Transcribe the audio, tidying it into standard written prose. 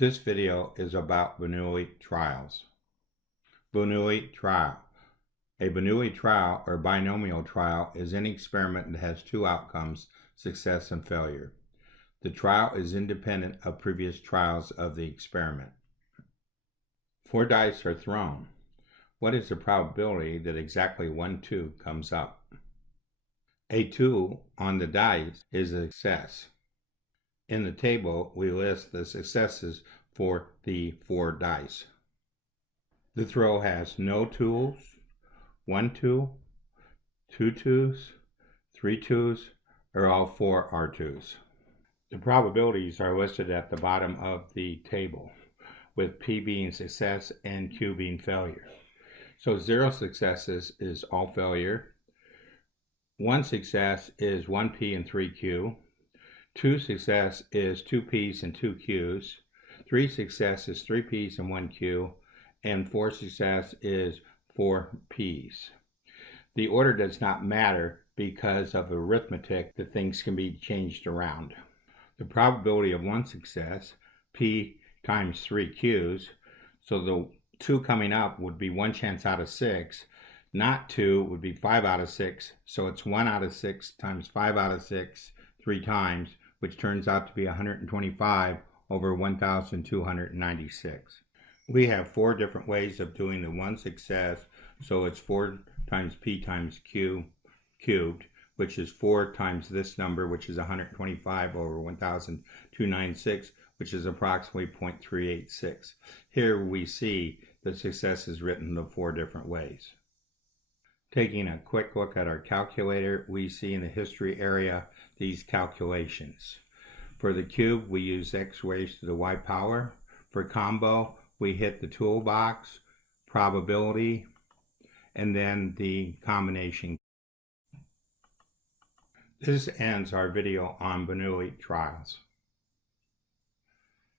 This video is about Bernoulli trials. Bernoulli trial. A Bernoulli trial or binomial trial is any experiment that has two outcomes, success and failure. The trial is independent of previous trials of the experiment. 4 dice are thrown. What is the probability that exactly 1 2 comes up? A 2 on the dice is a success. In the table, we list the successes for the 4 dice. The throw has no 2s, 1 2, 2 2s, 3 2s, or all 4 are 2s. The probabilities are listed at the bottom of the table, with P being success and Q being failure. So 0 successes is all failure, 1 success is 1 P and 3 Q, 2 success is 2 P's and 2 Q's, 3 success is 3 P's and 1 Q, and 4 success is 4 P's. The order does not matter because of arithmetic that things can be changed around. The probability of 1 success, P times 3 Q's, so the 2 coming up would be 1 chance out of 6, not 2 would be 5 out of 6, so it's 1 out of 6 times 5 out of 6 3 times, which turns out to be 125 over 1,296. We have 4 different ways of doing the 1 success, so it's 4 times P times Q cubed, which is 4 times this number, which is 125 over 1,296, which is approximately 0.386. Here we see the success is written the 4 different ways. Taking a quick look at our calculator, we see in the history area these calculations. For the cube, we use x raised to the y power. For combo, we hit the toolbox, probability, and then the combination. This ends our video on Bernoulli trials.